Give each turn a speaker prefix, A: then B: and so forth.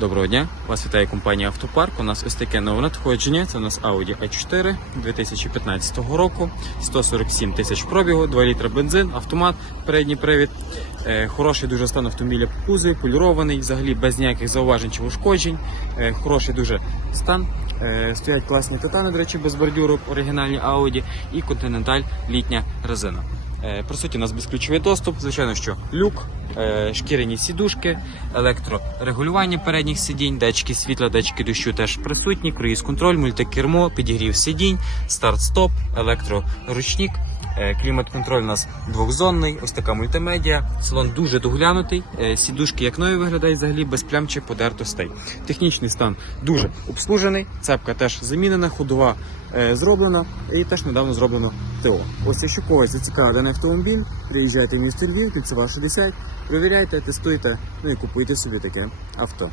A: Доброго дня, вас вітає компанія Автопарк. У нас ось таке нове надходження. Це у нас Audi A4 2015 року, 147 тисяч пробігу, 2 літра бензин, автомат, передній привід. Е, хороший дуже стан автомобіля по кузові, полірований, взагалі без ніяких зауважень чи ушкоджень. Е, хороший дуже стан. Е, стоять класні титани, до речі, без бордюру, оригінальні Audi і Continental літня резина. Е, По суті, у нас безключовий доступ. Звичайно, що люк, шкіряні сідушки, електрорегулювання передніх сидінь, датчики світла, датчики дощу теж присутні, круїз-контроль, мультикермо, підігрів сидінь, старт-стоп, електроручник. Е, Клімат-контроль у нас двохзонний, ось така мультимедіа. Салон дуже доглянутий. е, Сідушки як нові виглядають взагалі без плям чи подертостей. Технічний стан дуже обслужений. Цепка теж замінена, ходова е, зроблена і теж недавно зроблено ТО. Ось якщо когось зацікавлений автомобіль, приїжджайте в місто Львів, кільцева 60, провіряйте, тестуйте, ну і купуйте собі таке авто.